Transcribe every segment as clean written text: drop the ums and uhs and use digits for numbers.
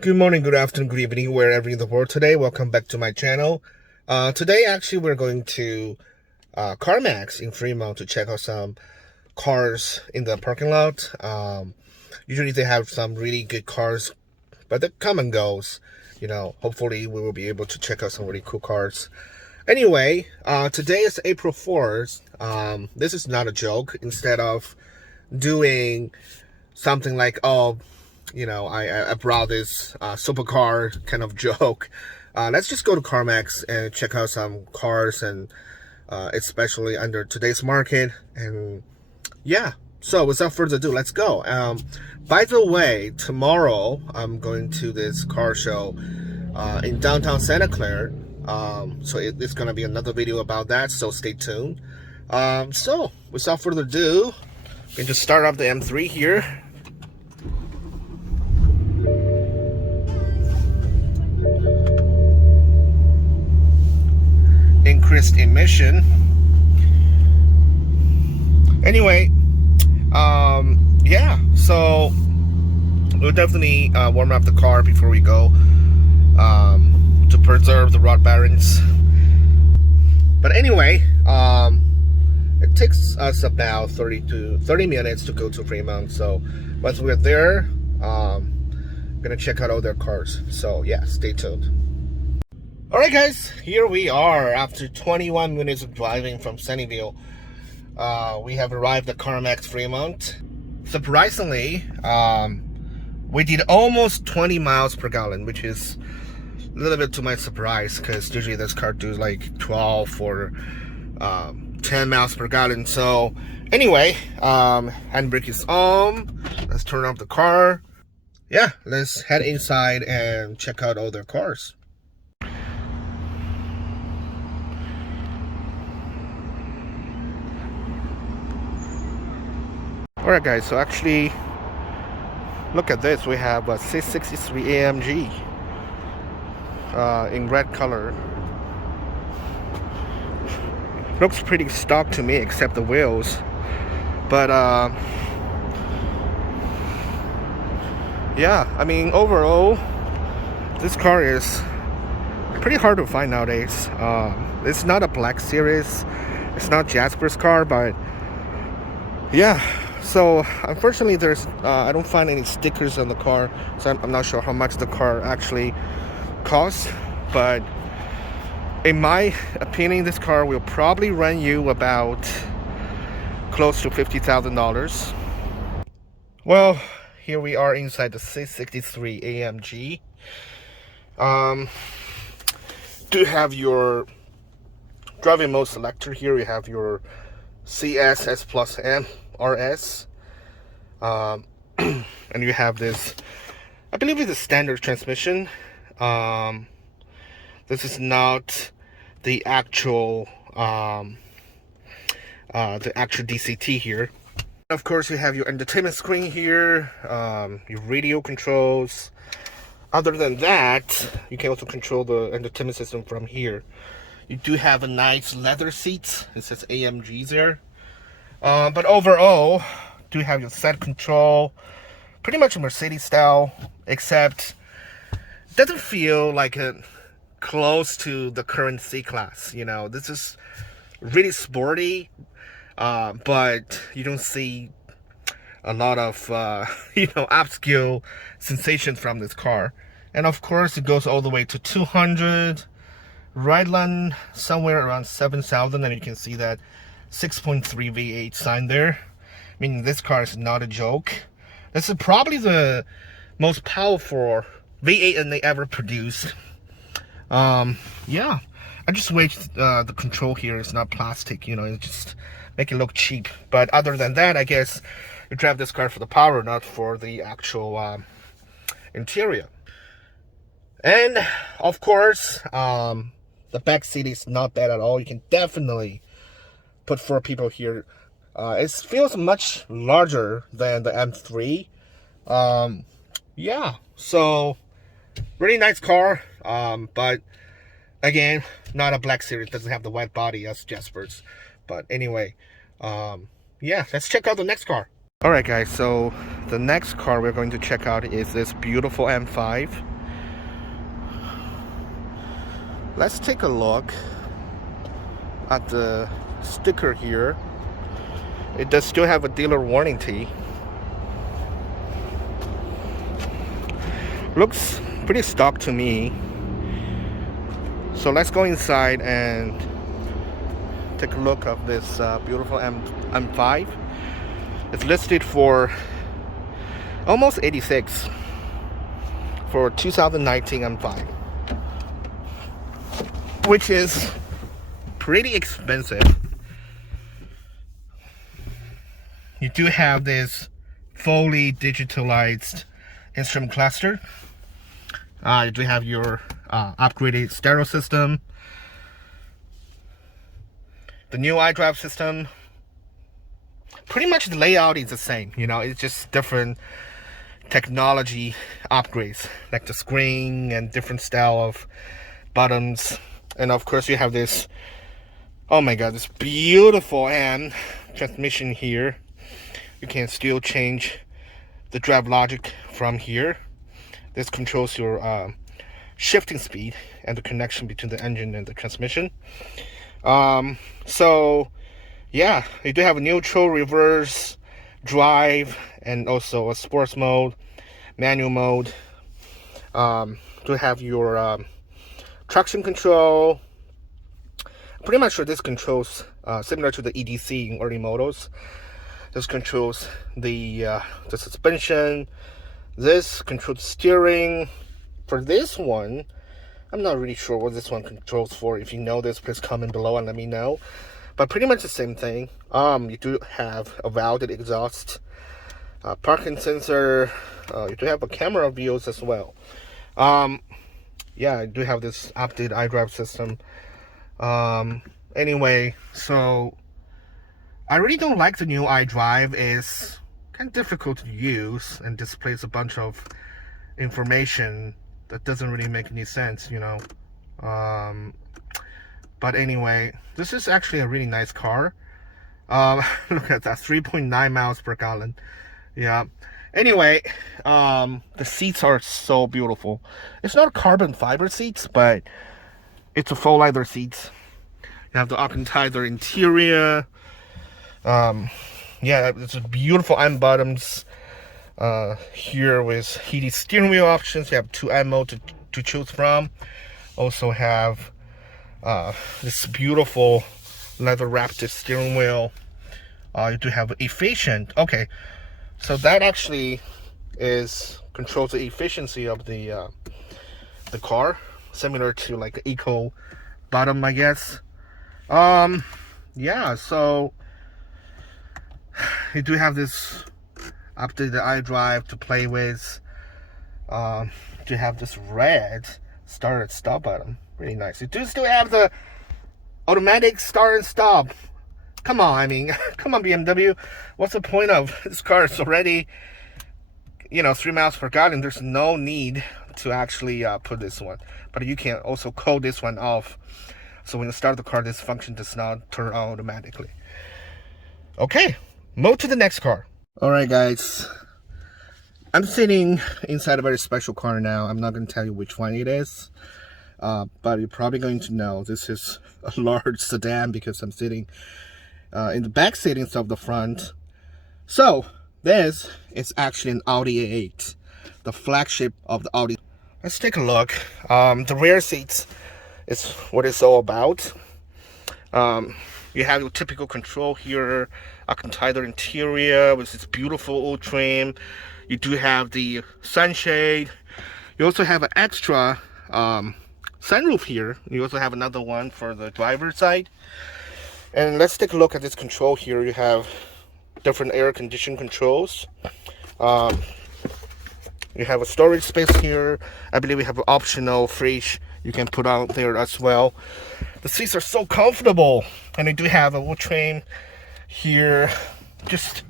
Good morning, good afternoon, good evening, wherever in the world today. Welcome back to my channel. Today, actually, we're going to CarMax in Fremont to check out some cars in the parking lot. Usually they have some really good cars, but they come and goes. Hopefully we will be able to check out some really cool cars. Anyway, today is April 4th. This is not a joke. Instead of doing something like, I brought this supercar kind of joke. Let's just go to CarMax and check out some cars, and especially under today's market. And yeah, so without further ado, let's go. By the way, tomorrow I'm going to this car show in downtown Santa Clara. So it's gonna be another video about that, so stay tuned. So without further ado, we can just start off the M3 here. Increased emission. Anyway, yeah, so we'll definitely warm up the car before we go to preserve the rod bearings. But anyway, it takes us about 30 minutes to go to Fremont. So once we're there, I'm gonna check out all their cars. So yeah, stay tuned. Alright guys, here we are after 21 minutes of driving from Sunnyvale. We have arrived at CarMax Fremont. Surprisingly, we did almost 20 miles per gallon, which is a little bit to my surprise, because usually this car does like 12 or 10 miles per gallon. So anyway, handbrake is on. Let's turn off the car. Yeah, let's head inside and check out all their cars. Alright guys, so actually look at this. We have a C63 Amg in red color. Looks pretty stock to me except the wheels, but yeah, I mean overall this car is pretty hard to find nowadays. It's not a Black Series, it's not Jasper's car, but yeah. So unfortunately there's I don't find any stickers on the car, so I'm not sure how much the car actually costs, but in my opinion this car will probably run you about close to $50,000. Well, here we are inside the C63 Amg. Do have your driving mode selector here. You have your CS, S plus M, RS, and you have this, I believe it's a standard transmission. This is not the actual DCT here. Of course, you have your entertainment screen here, your radio controls. Other than that, you can also control the entertainment system from here. You do have a nice leather seat. It says AMG there. But overall, do have your set control, pretty much a Mercedes style, except it doesn't feel like it close to the current C-Class. This is really sporty, but you don't see a lot of upscale sensations from this car. And of course, it goes all the way to 200. Rideline somewhere around 7,000, and you can see that 6.3 V8 sign there. I mean, this car is not a joke. This is probably the most powerful V8 they ever produced. Yeah, I just wish the control here is not plastic. It just make it look cheap. But other than that, I guess you drive this car for the power, not for the actual interior. And of course, the back seat is not bad at all. You can definitely put 4 people here. It feels much larger than the M3. Yeah, so really nice car, but again, not a Black Series. Doesn't have the white body as Jasper's. But anyway, yeah, let's check out the next car. Alright guys, so the next car we're going to check out is this beautiful M5. Let's take a look at the sticker here. It does still have a dealer warranty. Looks pretty stock to me. So let's go inside and take a look of this beautiful M5. It's listed for almost 86 for 2019 M5, which is pretty expensive. You do have this fully digitalized instrument cluster. You do have your upgraded stereo system, the new iDrive system. Pretty much the layout is the same, you know, it's just different technology upgrades, like the screen and different style of buttons. And of course you have this, oh my god, this beautiful hand transmission here. You can still change the drive logic from here. This controls your shifting speed and the connection between the engine and the transmission. So yeah, you do have a neutral, reverse, drive, and also a sports mode, manual mode. Do have your traction control. Pretty much sure this controls similar to the EDC in early models. This controls the suspension. This controls steering. For this one, I'm not really sure what this one controls for. If you know this, please comment below and let me know. But pretty much the same thing. You do have a welded exhaust, parking sensor. You do have a camera views as well. Yeah, I do have this updated iDrive system. Anyway, so I really don't like the new iDrive. It's kind of difficult to use and displays a bunch of information that doesn't really make any sense, you know. But anyway, this is actually a really nice car. Look at that, 3.9 miles per gallon. Yeah. Anyway, the seats are so beautiful. It's not carbon fiber seats, but it's a faux leather seats. You have the untitled interior. Yeah, it's a beautiful M buttons. Here with heated steering wheel options. You have 2 M mode to choose from. Also have this beautiful leather wrapped steering wheel. You do have efficient. Okay, so that actually controls the efficiency of the car, similar to like the eco bottom, I guess. Yeah, so you do have this updated iDrive to play with. You have this red start and stop button. Really nice. You do still have the automatic start and stop. Come on, I mean, come on, BMW. What's the point of this car? It's already, you know, 3 miles per gallon. There's no need to actually put this one. But you can also code this one off. So when you start the car, this function does not turn on automatically. Okay, move to the next car. Alright guys, I'm sitting inside a very special car now. I'm not going to tell you which one it is. But you're probably going to know this is a large sedan because I'm sitting in the back seat instead of the front. So this is actually an Audi A8, the flagship of the Audi. Let's take a look. The rear seats is what it's all about. You have your typical control here, a untitled interior with this beautiful wood trim. You do have the sunshade. You also have an extra sunroof here. You also have another one for the driver's side. And let's take a look at this control here. You have different air condition controls. You have a storage space here. I believe we have an optional fridge you can put out there as well. The seats are so comfortable, and you do have a wood trim here. Just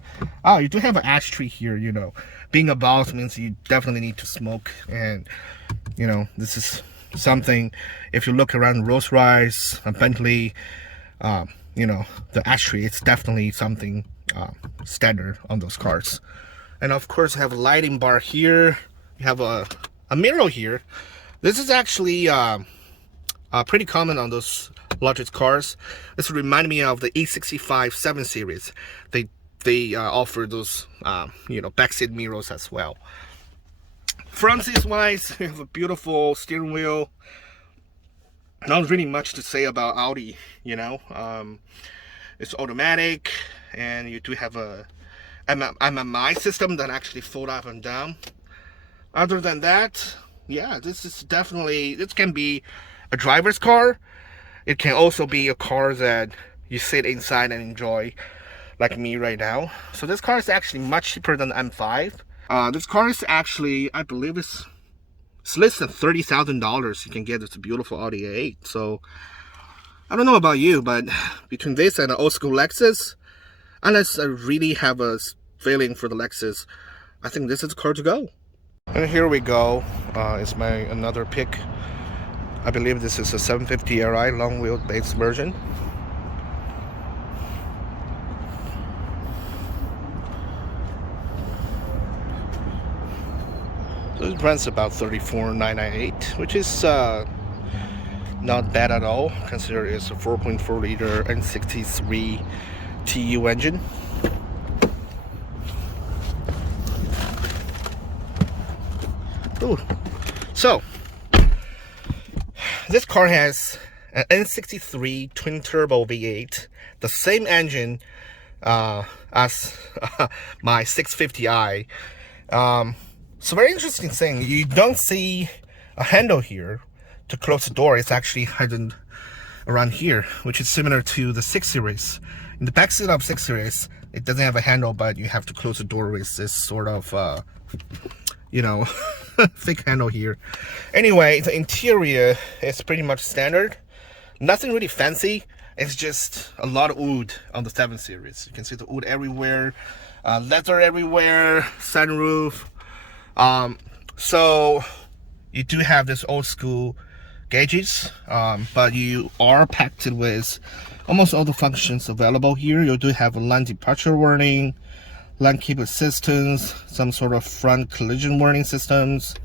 you do have an ashtray here. You know, being a boss means you definitely need to smoke, and you know, this is something. If you look around Rolls-Royce and Bentley, you know, the ashtray, it's definitely something standard on those cars. And of course, I have a lighting bar here. You have a mirror here. This is actually pretty common on those Lotus cars. This reminds me of the E65 7 Series. They offer those backseat mirrors as well. Front seats wise, you have a beautiful steering wheel. Not really much to say about Audi, it's automatic, and you do have a MMI system that actually fold up and down. Other than that, yeah, this can be a driver's car. It can also be a car that you sit inside and enjoy, like me right now. So this car is actually much cheaper than the M5. This car is actually, I believe it's less than $30,000. You can get this beautiful Audi A8. So I don't know about you, but between this and the old school Lexus, unless I really have a feeling for the Lexus, I think this is the car to go. And here we go. It's my another pick. I believe this is a 750 Ri long wheelbase version. So it runs about 34,998, which is not bad at all, considering it's a 4.4 liter N63 TU engine. Ooh. So this car has an N63 twin turbo V8, the same engine as my 650i. So very interesting thing, you don't see a handle here to close the door. It's actually hidden around here, which is similar to the 6 Series. In the back seat of 6 Series, it doesn't have a handle, but you have to close the door with this sort of thick handle here. Anyway, the interior is pretty much standard. Nothing really fancy. It's just a lot of wood on the 7 Series. You can see the wood everywhere, leather everywhere, sunroof. So you do have this old school gauges, but you are packed with almost all the functions available here. You do have a lane departure warning, lane keep assistance, some sort of front collision warning systems,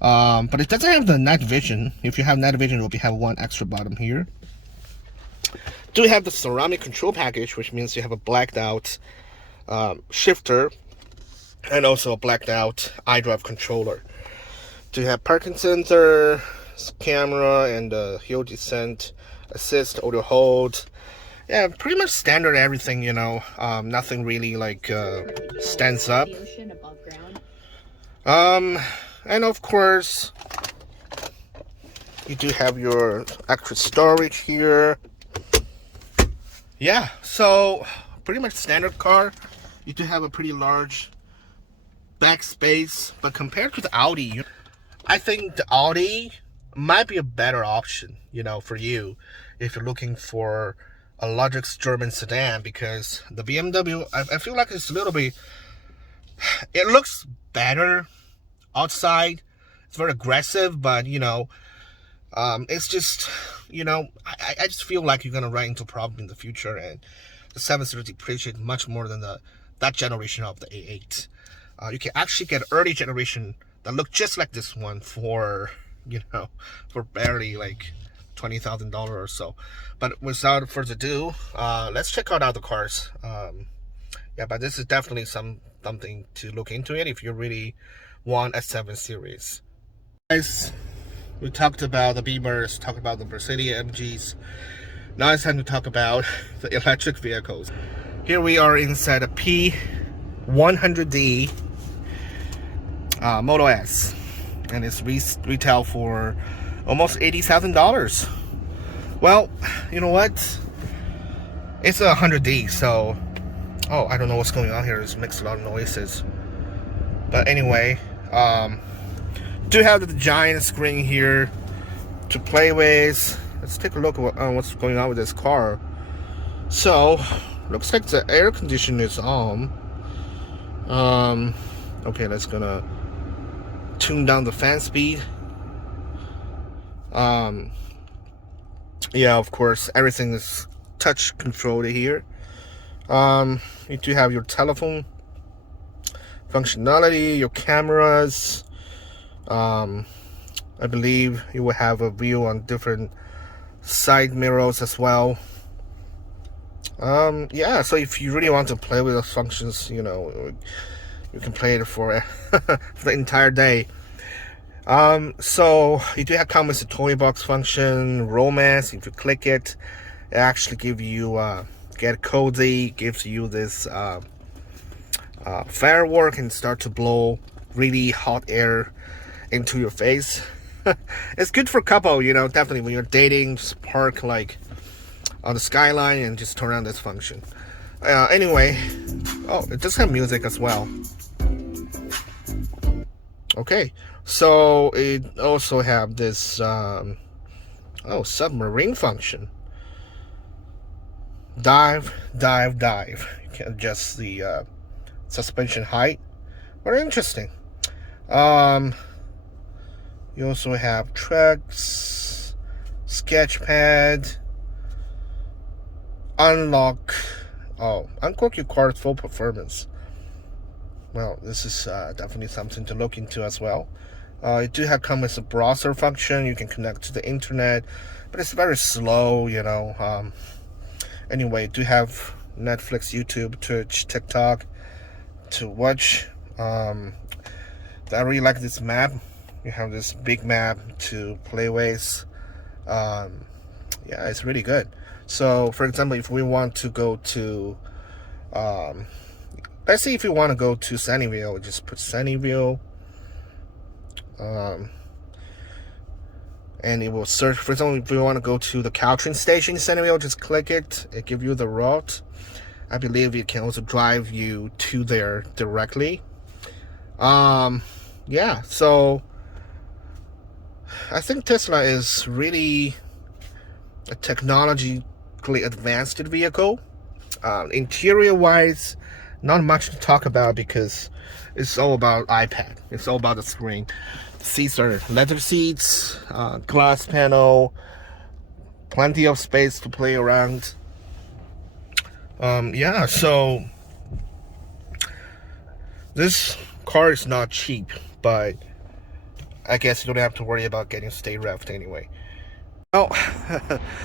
but it doesn't have the night vision. If you have night vision, it will have one extra button here. Do have the ceramic control package, which means you have a blacked out shifter and also a blacked out iDrive controller. Do have parking sensor, camera, and hill descent assist, auto hold. Yeah, pretty much standard everything, nothing really like stands up. And of course, you do have your extra storage here. Yeah, so pretty much standard car. You do have a pretty large back space, but compared to the Audi, I think the Audi might be a better option, for you if you're looking for a larger German sedan, because the BMW, I feel like it's a little bit, it looks better outside. It's very aggressive, but it's just, I just feel like you're gonna run into a problem in the future, and the 7 Series depreciate much more than that generation of the A8. You can actually get an early generation that look just like this one for barely like $20,000 or so. But without further ado, let's check out other cars. Yeah, but this is definitely something to look into it if you really want a 7 Series. Guys, we talked about the Beamers, talked about the Mercedes AMGs. Now it's time to talk about the electric vehicles. Here we are inside a P100D Model S, and it's retail for almost $80,000. Well, you know what? It's a 100D, so I don't know what's going on here. It makes a lot of noises. But anyway, do have the giant screen here to play with. Let's take a look at what's going on with this car. So, looks like the air conditioner is on. Okay, let's gonna tune down the fan speed. Yeah, of course, everything is touch controlled here. You do have your telephone functionality, your cameras. I believe you will have a view on different side mirrors as well. Yeah, so if you really want to play with those functions, you know, you can play it for, for the entire day. So you do have come with the toy box function, romance. If you click it, it actually gives you get cozy, gives you this firework and start to blow really hot air into your face. It's good for couple, you know, definitely when you're dating, just park like on the skyline and just turn on this function. Anyway, oh, it does have music as well. Okay, so it also have this submarine function. Dive. You can adjust the suspension height. Very interesting. You also have tracks, sketchpad, unlock your car's full performance. Well, this is definitely something to look into as well. You do have come with a browser function. You can connect to the internet, but it's very slow, you know. Anyway, you do have Netflix, YouTube, Twitch, TikTok to watch. I really like this map. You have this big map to play with. Yeah, it's really good. So, for example, if we want to go to, let's see if we want to go to Sunnyvale, we just put Sunnyvale. And it will search. For example, if we want to go to the Caltrain station in Sunnyvale, just click it. It gives you the route. I believe it can also drive you to there directly. Yeah, so I think Tesla is really a technologically advanced vehicle. Interior wise, not much to talk about because it's all about iPad. It's all about the screen. The seats are leather seats, glass panel, plenty of space to play around. Yeah, so this car is not cheap, but I guess you don't have to worry about getting stay revved anyway. Well,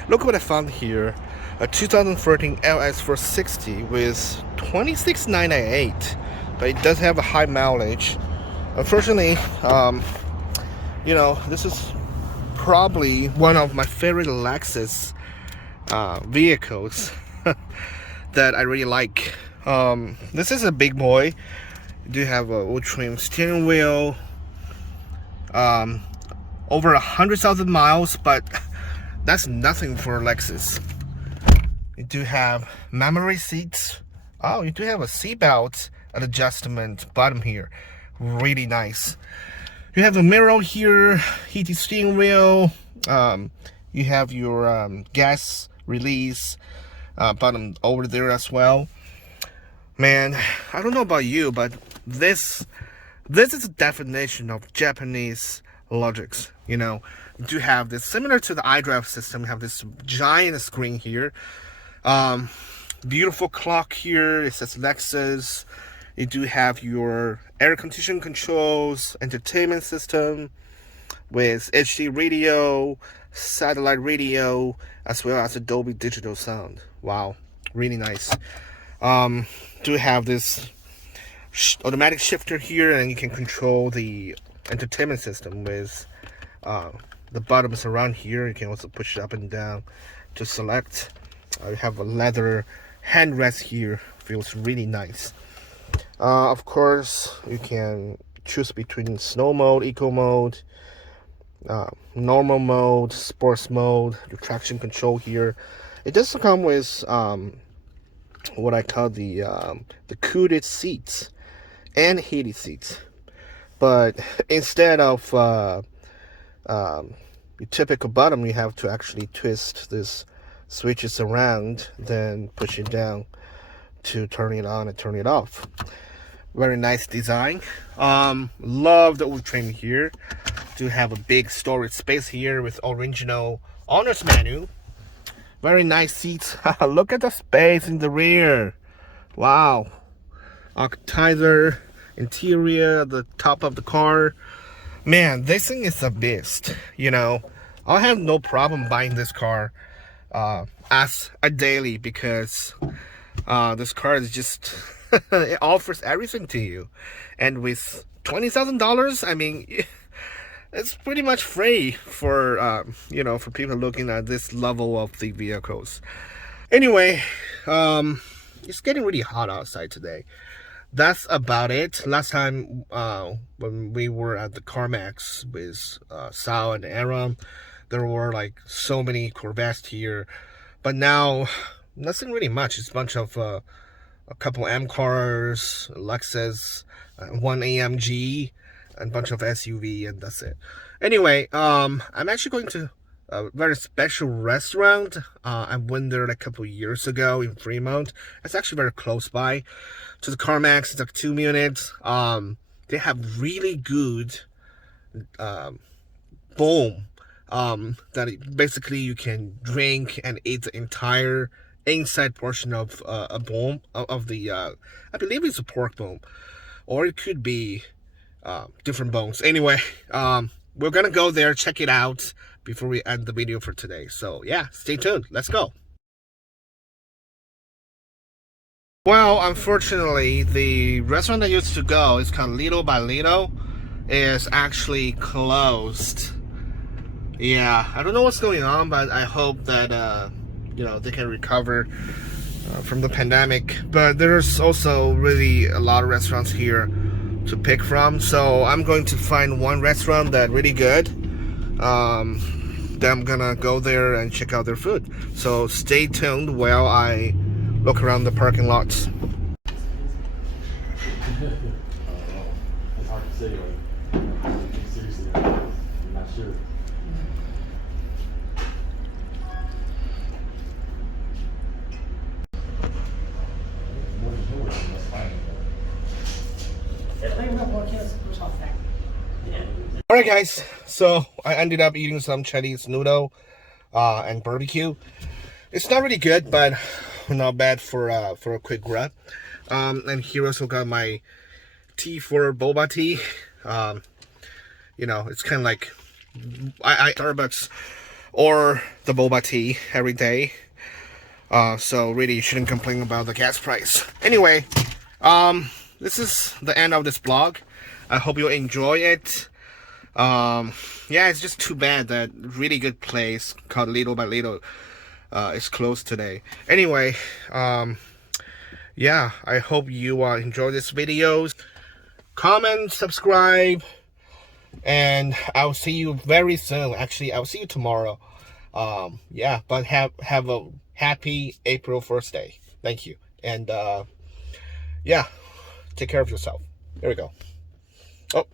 look what I found here. A 2013 LS460 with 26,998, but it does have a high mileage. Unfortunately, you know, this is probably one of my favorite Lexus vehicles that I really like. This is a big boy. You do have a wood trim steering wheel. Over 100,000 miles, but that's nothing for Lexus. You do have memory seats. Oh, you do have a seatbelt adjustment button here. Really nice. You have a mirror here, heated steering wheel. You have your gas release button over there as well. Man, I don't know about you, but this is a definition of Japanese logics. You know, you do have this similar to the iDrive system. You have this giant screen here. Beautiful clock here. It says Lexus. You do have your air conditioning controls, entertainment system with HD radio, satellite radio, as well as Dolby Digital sound. Wow, really nice. Do have this automatic shifter here, and you can control the entertainment system with the buttons around here. You can also push it up and down to select. You have a leather handrest here. Feels really nice. Of course, you can choose between snow mode, eco mode, normal mode, sports mode, your traction control here. It does come with what I call the cooled seats and heated seats, but instead of your typical button, you have to actually twist this switches around, then push it down to turn it on and turn it off. Very nice design. Love the wood trim here. Do have a big storage space here with original owner's manual. Very nice seats. Look at the space in the rear. Wow. Octizer interior, the top of the car. Man, this thing is a beast. You know, I'll have no problem buying this car as a daily, because this car is just it offers everything to you, and with $20,000, I mean, it's pretty much free for you know, for people looking at this level of the vehicles. Anyway, it's getting really hot outside today. That's about it. Last time when we were at the CarMax with Sal and Aram, there were like so many Corvettes here, but now nothing really much. It's a bunch of a couple M cars, Lexus, one AMG, and a bunch of SUV, and that's it. Anyway, I'm actually going to a very special restaurant. I went there like a couple years ago in Fremont. It's actually very close by to the CarMax. It's like 2 minutes. They have really good boom that basically you can drink and eat the entire inside portion of a bone of the I believe it's a pork bone, or it could be different bones. Anyway, we're gonna go there, check it out before we end the video for today. So yeah, stay tuned. Let's go. Well, unfortunately, the restaurant I used to go, it's called Little by Little, is actually closed. Yeah, I don't know what's going on, but I hope that you know, they can recover from the pandemic. But there's also really a lot of restaurants here to pick from, so I'm going to find one restaurant that really good. Then I'm gonna go there and check out their food. So stay tuned while I look around the parking lots. It's hard to say, like, seriously, I'm not sure. Alright guys, so I ended up eating some Chinese noodle and barbecue. It's not really good, but not bad for a quick grab. And here also got my tea for boba tea. You know, it's kind of like I Starbucks or the boba tea every day. So really, you shouldn't complain about the gas price. Anyway, this is the end of this vlog. I hope you enjoy it. Yeah, it's just too bad that really good place called Little by Little is closed today. Anyway, yeah, I hope you enjoy this videos. Comment, subscribe, and I'll see you very soon. Actually, I'll see you tomorrow. Yeah, but have a happy April 1st day. Thank you. And yeah, take care of yourself. There we go. Oh.